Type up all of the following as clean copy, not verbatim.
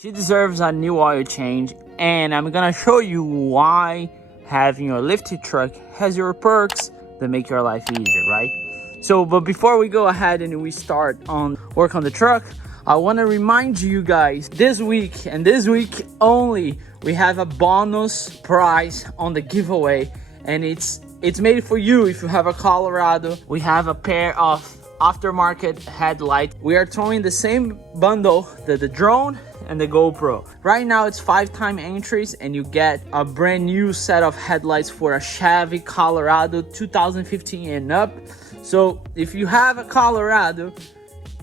She deserves a new oil change, and I'm gonna show you why having a lifted truck has your perks that make your life easier, right? So, but before we go ahead and we start on work on the truck, I want to remind you guys this week and this week only, we have a bonus prize on the giveaway, and it's made for you if you have a Colorado. We have a pair of aftermarket headlights. We are throwing the same bundle, the drone and the GoPro. Right now it's 5-time entries and you get a brand new set of headlights for a Chevy Colorado 2015 and up. So if you have a Colorado,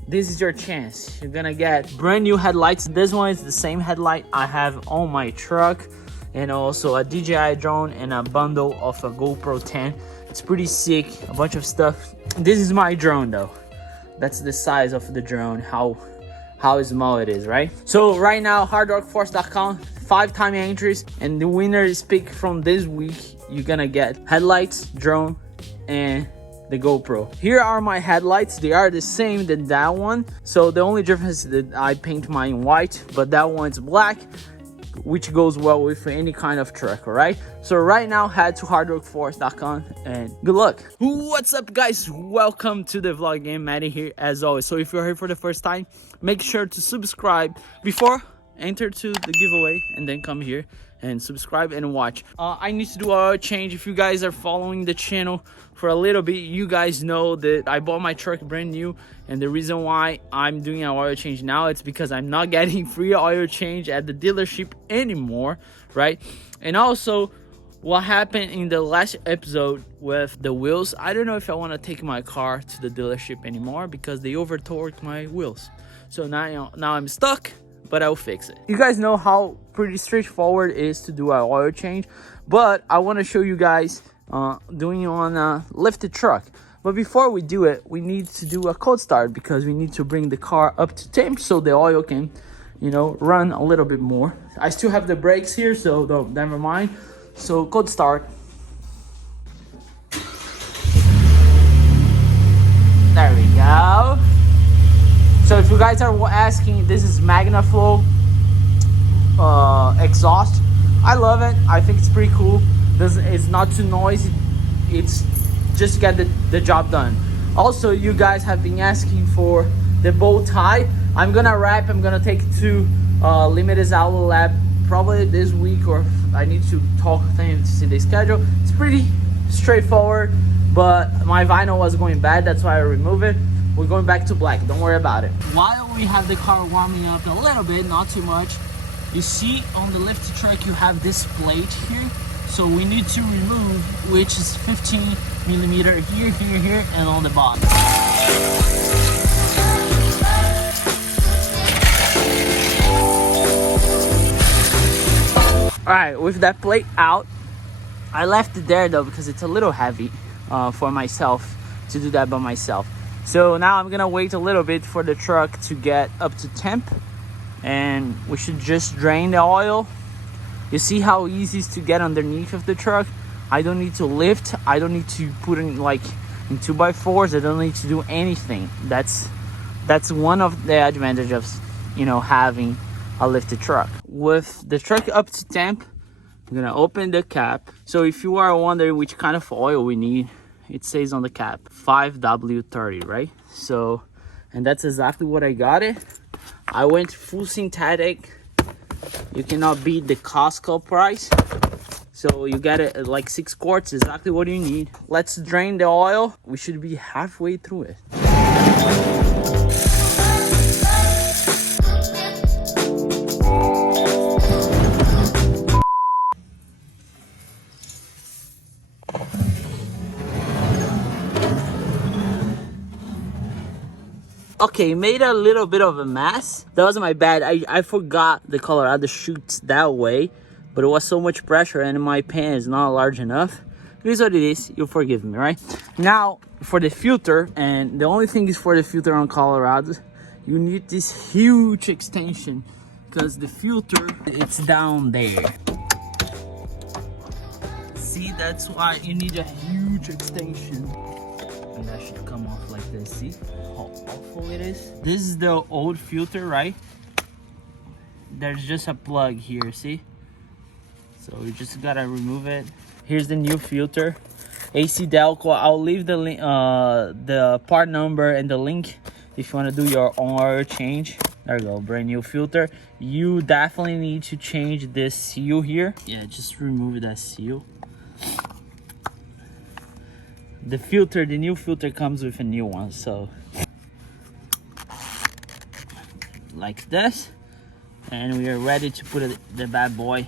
this is your chance. You're gonna get brand new headlights. This one is the same headlight I have on my truck, and also a DJI drone and a bundle of a GoPro 10. It's pretty sick, a bunch of stuff. This is my drone though. That's the size of the drone, how small it is, right? So right now, hardrockforce.com, 5-time entries, and the winner is picked from this week. You're gonna get headlights, drone, and the GoPro. Here are my headlights. They are the same than that one. So the only difference is that I paint mine white, but that one's black, which goes well with any kind of truck. All right, so right now head to hardrockforce.com and good luck. What's up, guys? Welcome to the vlog again. Maddie here as always. So if you're here for the first time, make sure to subscribe before enter to the giveaway, and then come here and subscribe and watch. I need to do an oil change. If you guys are following the channel for a little bit, you guys know that I bought my truck brand new, and the reason why I'm doing an oil change now, it's because I'm not getting free oil change at the dealership anymore, right? And also what happened in the last episode with the wheels, I don't know if I want to take my car to the dealership anymore because they over torqued my wheels. So now I'm stuck, but I'll fix it. You guys know how pretty straightforward it is to do an oil change, but I want to show you guys doing it on a lifted truck. But before we do it, we need to do a cold start because we need to bring the car up to temp so the oil can, you know, run a little bit more. I still have the brakes here, so never mind. So cold start. There we go. So if you guys are asking, this is MagnaFlow exhaust. I love it. I think it's pretty cool. It's not too noisy. It's just to get the job done. Also, you guys have been asking for the bow tie. I'm gonna take it to Limited Outlet Lab probably this week, or I need to talk with him to see the schedule. It's pretty straightforward, but my vinyl was going bad, that's why I removed it. We're going back to black, don't worry about it. While we have the car warming up a little bit, not too much, you see on the lifted truck you have this plate here. So we need to remove, which is 15 millimeter here, here, here, and on the bottom. All right, with that plate out, I left it there though because it's a little heavy for myself to do that by myself. So now I'm gonna wait a little bit for the truck to get up to temp, and we should just drain the oil. You see how easy it is to get underneath of the truck. I don't need to lift. I don't need to put in like in 2x4s. I don't need to do anything. That's one of the advantages of, you know, having a lifted truck. With the truck up to temp, I'm gonna open the cap. So if you are wondering which kind of oil we need, it says on the cap 5W30, right? So, and that's exactly what I got it. I went full synthetic. You cannot beat the Costco price. So you get it at like 6 quarts, exactly what you need. Let's drain the oil. We should be halfway through it. Okay, made a little bit of a mess. That was my bad. I forgot the Colorado shoots that way, but it was so much pressure and my pan is not large enough. It is what it is. You'll forgive me, right? Now for the filter, and the only thing is for the filter on Colorado, you need this huge extension because the filter, it's down there. See, that's why you need a huge extension. And that should come off like this. See how awful it is? This is the old filter, right? there's just a plug here, see? So we just gotta remove it. Here's the new filter, AC Delco. I'll leave the part number and the link if you want to do your own oil change. There you go, brand new filter. You definitely need to change this seal here. Yeah, just remove that seal. The filter, the new filter comes with a new one, so like this, and we are ready to put the bad boy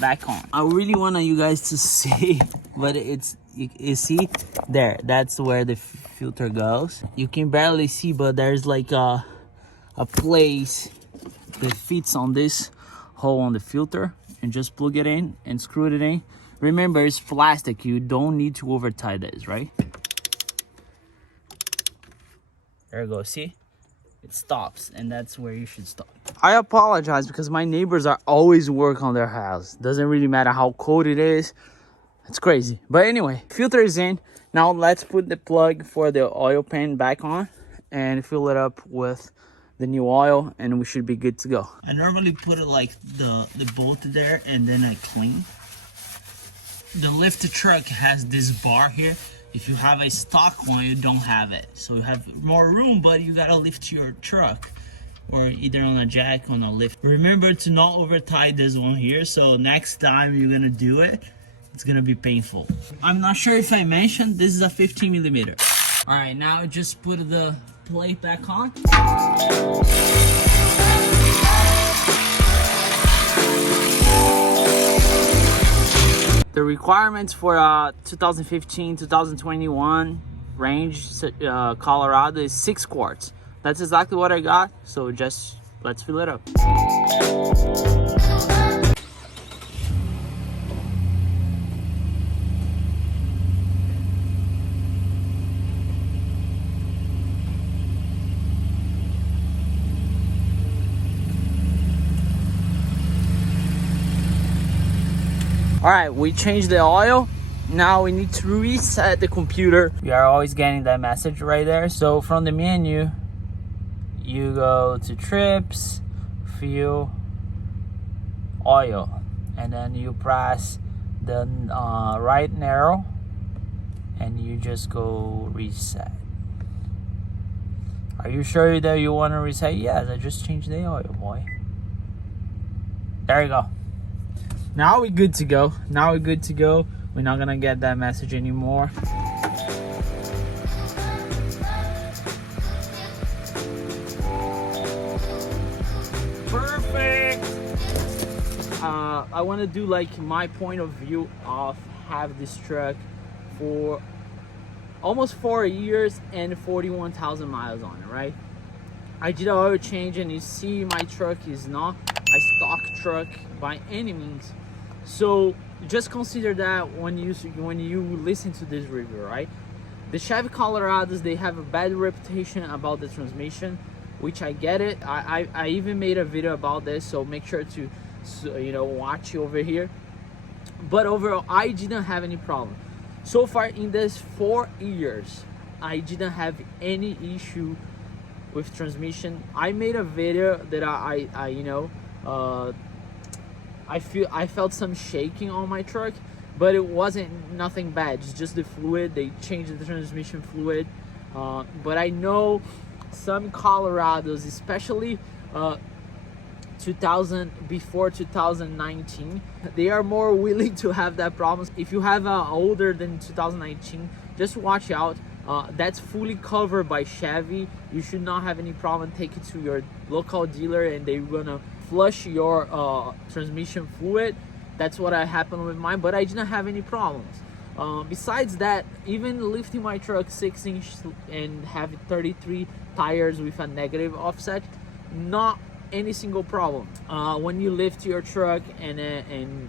back on. I really want you guys to see, but it's you see there, that's where the filter goes. You can barely see, but there's like a place that fits on this hole on the filter, and just plug it in and screw it in. Remember, it's plastic, you don't need to over tie this, right? There you go, see? It stops, and that's where you should stop. I apologize because my neighbors are always working on their house. Doesn't really matter how cold it is. It's crazy. But anyway, filter is in. Now let's put the plug for the oil pan back on and fill it up with the new oil, and we should be good to go. I normally put it like the bolt there, and then I clean. The lifted truck has this bar here. If you have a stock one, you don't have it. So you have more room, but you gotta lift your truck, or either on a jack or on a lift. Remember to not over tie this one here, so next time you're gonna do it, it's gonna be painful. I'm not sure if I mentioned, this is a 15mm. All right, now just put the plate back on. The requirements for 2015-2021 range Colorado is 6 quarts. That's exactly what I got, so just let's fill it up. All right, we changed the oil. Now we need to reset the computer. We are always getting that message right there. So from the menu, you go to trips, fuel, oil, and then you press the right arrow and you just go reset. Are you sure that you want to reset? Yes, I just changed the oil, boy. There you go. Now we're good to go. Now we're good to go. We're not gonna get that message anymore. Perfect. I want to do like my point of view of have this truck for almost 4 years and 41,000 miles on it, right? I did an oil change, and you see my truck is not a stock truck by any means. So just consider that when you listen to this review, right? The Chevy Colorados, they have a bad reputation about the transmission, which I get it. I even made a video about this, so make sure to watch over here. But overall, I didn't have any problem. So far in this 4 years, I didn't have any issue with transmission. I made a video that I felt some shaking on my truck, but it wasn't nothing bad. It's just the fluid. They changed the transmission fluid. But I know some Colorados, especially before 2019, they are more willing to have that problem. If you have older than 2019, just watch out. That's fully covered by Chevy. You should not have any problem. Take it to your local dealer, and they're gonna flush your transmission fluid. That's what happened with mine, but I didn't have any problems. Besides that, even lifting my truck 6-inch and having 33 tires with a negative offset, not any single problem. When you lift your truck and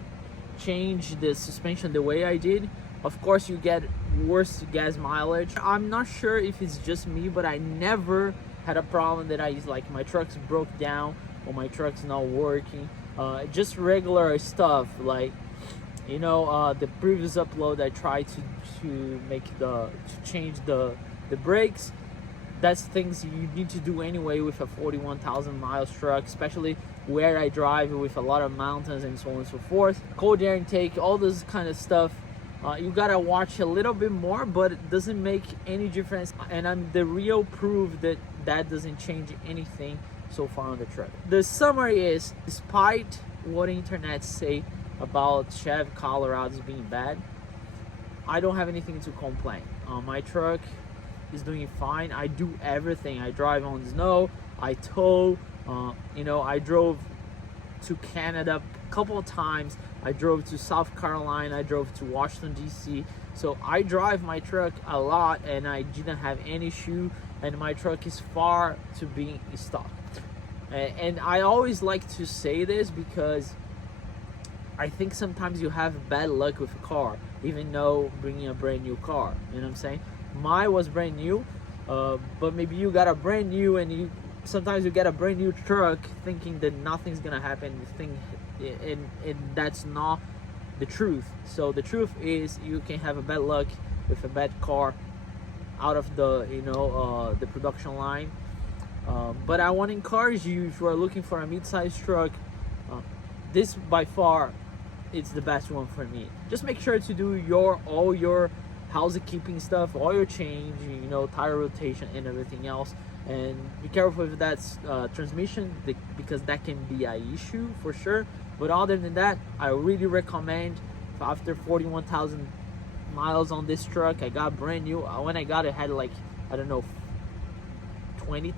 change the suspension the way I did, of course you get worse gas mileage. I'm not sure if it's just me, but I never had a problem that my truck's broke down or my truck's not working. Just regular stuff, like the previous upload I tried to change the brakes. That's things you need to do anyway with a 41,000 miles truck, especially where I drive with a lot of mountains and so on and so forth. Cold air intake, all this kind of stuff. You gotta watch a little bit more, but it doesn't make any difference. And I'm the real proof that that doesn't change anything so far on the truck. The summary is, despite what internet say about Chevy Colorados being bad, I don't have anything to complain. My truck is doing fine. I do everything. I drive on snow, I tow, you know, I drove to Canada a couple of times. I drove to South Carolina, I drove to Washington DC. So I drive my truck a lot and I didn't have any issue, and my truck is far to being in stock. And I always like to say this because I think sometimes you have bad luck with a car, even though bringing a brand new car, you know what I'm saying? Mine was brand new, but maybe you got a brand new, and sometimes you get a brand new truck thinking that nothing's gonna happen, and that's not the truth. So the truth is, you can have a bad luck with a bad car out of the, you know, the production line. But I want to encourage you, if you are looking for a mid-sized truck, this by far it's the best one for me. Just make sure to do all your housekeeping stuff, all your change, you know, tire rotation and everything else. And be careful with that transmission, because that can be an issue for sure. But other than that, I really recommend, after 41,000 miles on this truck, I got brand new. When I got it, had like, I don't know, 20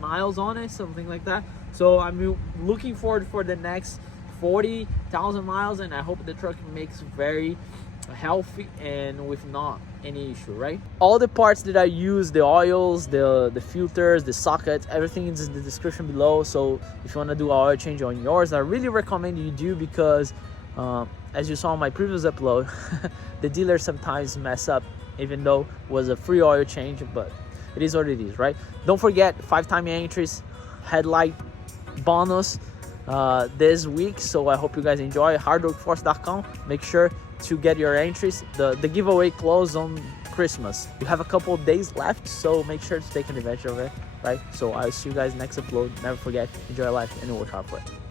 miles on it, something like that. So I'm looking forward for the next 40,000 miles, and I hope the truck makes very healthy and with not any issue, right? All the parts that I use, the oils, the filters, the sockets, everything is in the description below. So if you want to do an oil change on yours, I really recommend you do, because as you saw in my previous upload, the dealers sometimes mess up, even though it was a free oil change, but it is what it is, right? Don't forget 5-time entries, headlight bonus this week. So I hope you guys enjoy. hardworkforce.com. Make sure to get your entries. The giveaway closed on Christmas. You have a couple of days left, so make sure to take advantage of it, right? So I'll see you guys next upload. Never forget, enjoy life and work hard for it.